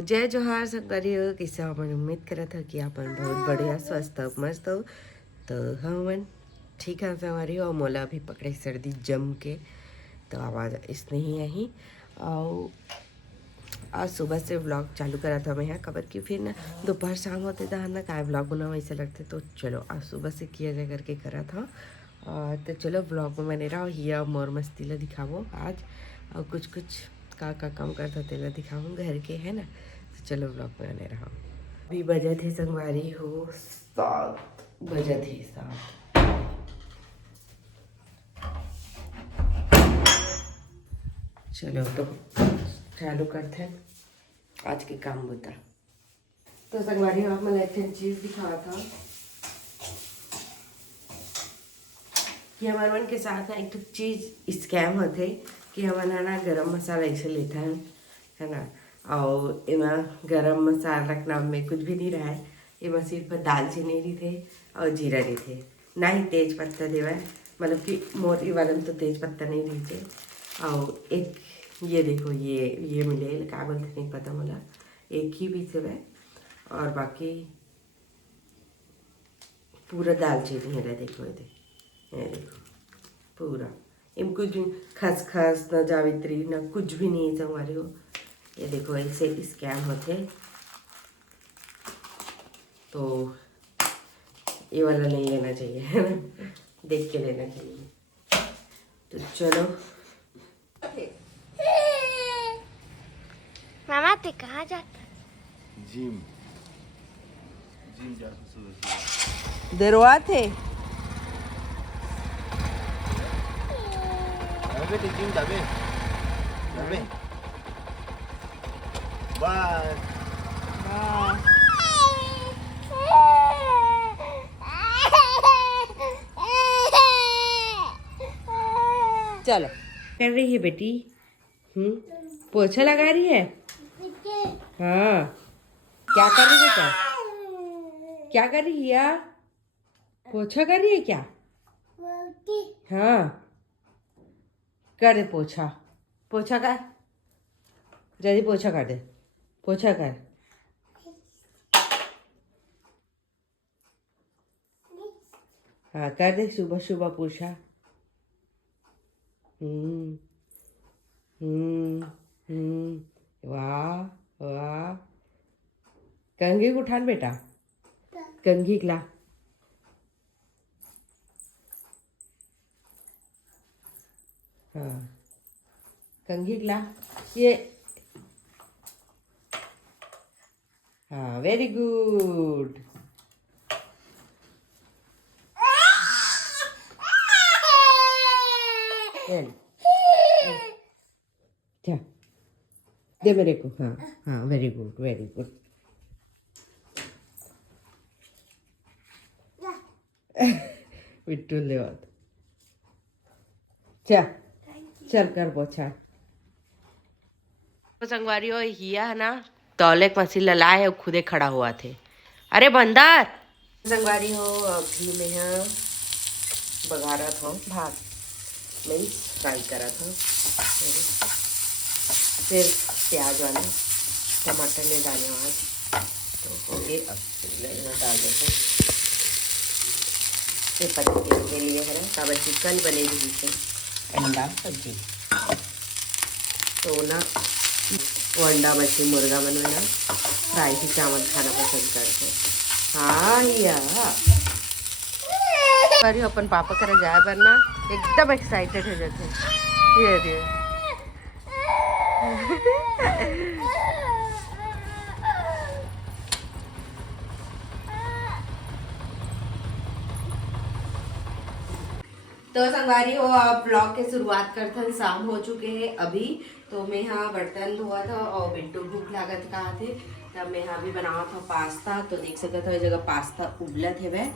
जय जोहार संगवारी किस्सा हमन उम्मीद करत ह कि आपन बहुत बढ़िया स्वस्थ मस्त हो। तो हमन ठीक है संगवारी और मोला भी पकड़े सर्दी जम के तो आवाज़ इसने ही आई। और आज सुबह से व्लॉग चालू करा था मैं यहाँ खबर की फिर ना दोपहर शाम होते था ना काय व्लॉग बनाओ ऐसा लगते। तो चलो आज सुबह से किया जा करके करा था। तो चलो व्लॉग में मैंने रहा हिया मोर मस्ती ला दिखावो आज और कुछ का काम करता तेला दिखाऊँ घर के है ना। तो चलो व्लॉग में आने रहा। अभी बजे थे संगवारी हो 7 बजे थे 7। चलो तो चालू करते हैं आज के काम बता। तो संगवारी आप मैं एक चीज़ दिखा था कि हमारे मन के साथ एक तो चीज़ स्कैम होते कि हमारा ना गरम मसाला ऐसे लेता है ना। और इमा गरम मसाला के नाम में कुछ भी नहीं रहा है। इमा सिर्फ दालचीनी रही थे और जीरा रही थे ना ही तेज पत्ता देवा है। मतलब कि मोरी वाले में तो तेज पत्ता नहीं रही थे। और एक ये देखो ये मिले क्या बोलते नहीं पता मला एक ही पीस है। और बाकी पूरा दालचीनी है देखो ये देखो पूरा इन कुछ भी खसखस न जावित्री न कुछ भी नहीं है हमारे हो। ये देखो ऐसे स्कैम होते तो ये वाला नहीं लेना चाहिए है ना। देख के लेना चाहिए। तो चलो मामा ते कहाँ जाता? जिम जाता सुबह दरवा थे बेटे जिम जाबे बाय चलो कर रही है बेटी। पोछा लगा रही है। हाँ क्या कर रही बेटा क्या कर रही है पोछा कर रही है क्या। हाँ कर दे पोछा कर जल्दी पोछा कर दे पोछा कर। हाँ कर दे सुबह सुबह पोछा। वाह वाह कंघी को उठान बेटा कंघी ला। हाँ कंघी ला ये। हाँ वेरी गुड। दे मेरे को। हाँ हाँ very good very good. Bittu ले बात चल कर पोछा। संगवारी हो हिया है ना तौले मशीन ललाए है खुदे खड़ा हुआ थे। अरे बंदर संगवारी हो अभी में यहाँ बघारा था भात में फ्राई करा था। फिर प्याज वाले टमाटर नहीं डाले आज तो हो गए। अब डाल देते ये पत्ते के लिए है ना काबर चिकन बनेगी से अंडा सब्जी। तो ना वो अंडा मछली मुर्गा बनवाना फ्राई ही चावल खाना पसंद करते। हाँ या अरे अपन पापा करे जाए बनना एकदम एक्साइटेड हो जाते। ये तो संगवारी हो आप ब्लॉग के शुरुआत करते हैं। शाम हो चुके हैं अभी। तो मैं यहाँ बर्तन धोआ था और बिट्टू भूख लागत कहा थे तब मैं यहाँ भी बनावा था पास्ता। तो देख सकते हो जगह पास्ता उबला थे वह।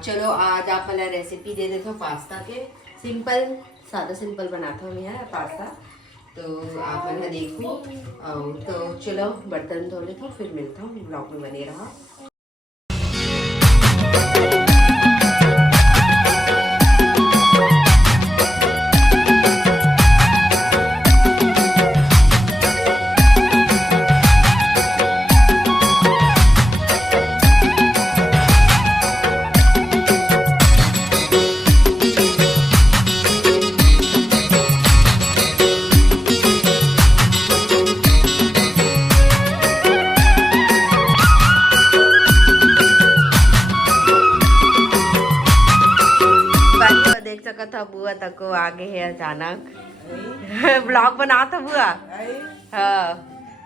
चलो आज आप वाला रेसिपी दे देते हो पास्ता के सिंपल सादा सिंपल बनाता हूँ मैं यहाँ पास्ता। तो आप मैंने देखो तो चलो बर्तन धो लेता हूँ फिर मिलता हूँ ब्लॉग में बने रहा। सकत था बुआ तक आगे है अचानक ब्लॉग बना था बुआ हाँ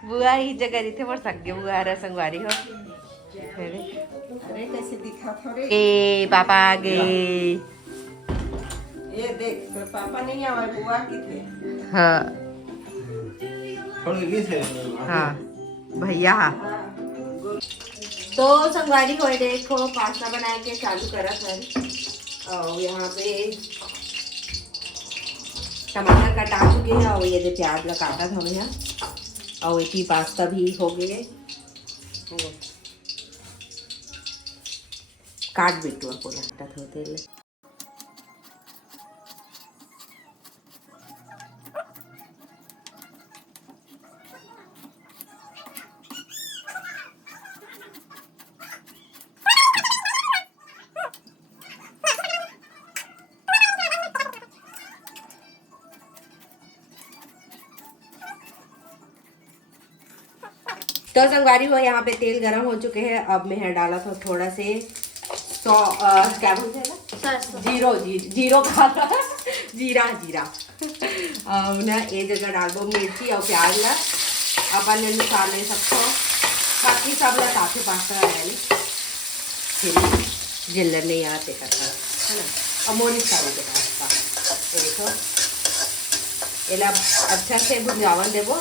बुआ ही जगह रही थे मोर सगे बुआ हरा संगवारी हो अरे कैसे दिखा था रे ए पापा आ गए ये देख तो पापा नहीं आए बुआ की थे हाँ थोड़ी ये से हाँ भैया तो संगवारी हो देखो पास्ता बना के चालू करा था और यहाँ पे टमाटर कटा चुके हैं और ये दे प्याज लगा काटा था भैया और ये पास्ता भी हो गए काट बिटू आपको लगता था तेल तो संगवारी हो यहाँ पे तेल गरम हो चुके हैं अब मैं डाला था थोड़ा से क्या बोलते हैं ना जीरो का जीरा ना ये जगह डालबो मिर्ची और प्याज ला अपन अनुसार ले सकते हो बाकी सब ला साथे पास्ता डाले फिर जिल्लर नहीं आते करता है ना और मोनी सारे के पास्ता देखो ये अच्छा से भुंजावन देवो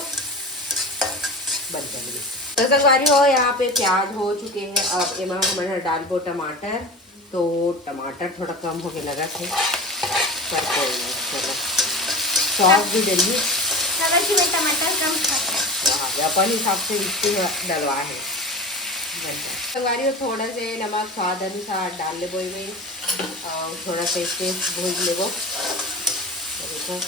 बन जाएगी तो संगवारी हो यहाँ पे प्याज हो चुके हैं अब एमा हमारे डालबो टमाटर तो टमाटर थोड़ा कम हो गया लगा थे पर कोई नहीं चलो सॉस भी डालिए टमाटर कम खाता हाँ अपन हिसाब से इससे डलवा है संगवारी हो थोड़ा से नमक स्वाद अनुसार डाल ले बोई में और थोड़ा सा इससे भून लेबो देखो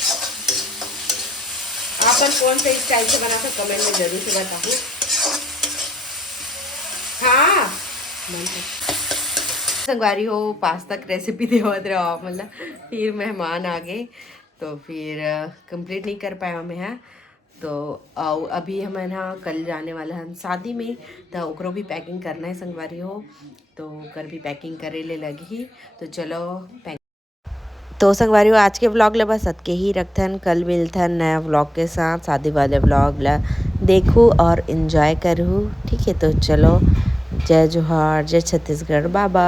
आपन कौन से स्टाइल से बना तो कमेंट में जरूर से बताओ हाँ संगवारी हो पास्ता की रेसिपी देवत रहे आप मतलब फिर मेहमान आ गए तो फिर कंप्लीट नहीं कर पाया मैं हाँ तो अभी हम यहाँ कल जाने वाला हम शादी में तो ओकरो भी पैकिंग करना है संगवारी हो तो ओकर भी पैकिंग करे ले लगी तो चलो तो संगवारी हो आज के व्लॉग ला बस अतके ही रखथन कल मिलथन नया व्लॉग के साथ शादी वाले व्लॉग ला देखूँ और इन्जॉय करूँ ठीक है तो चलो जय जोहार जय छत्तीसगढ़ बाबा।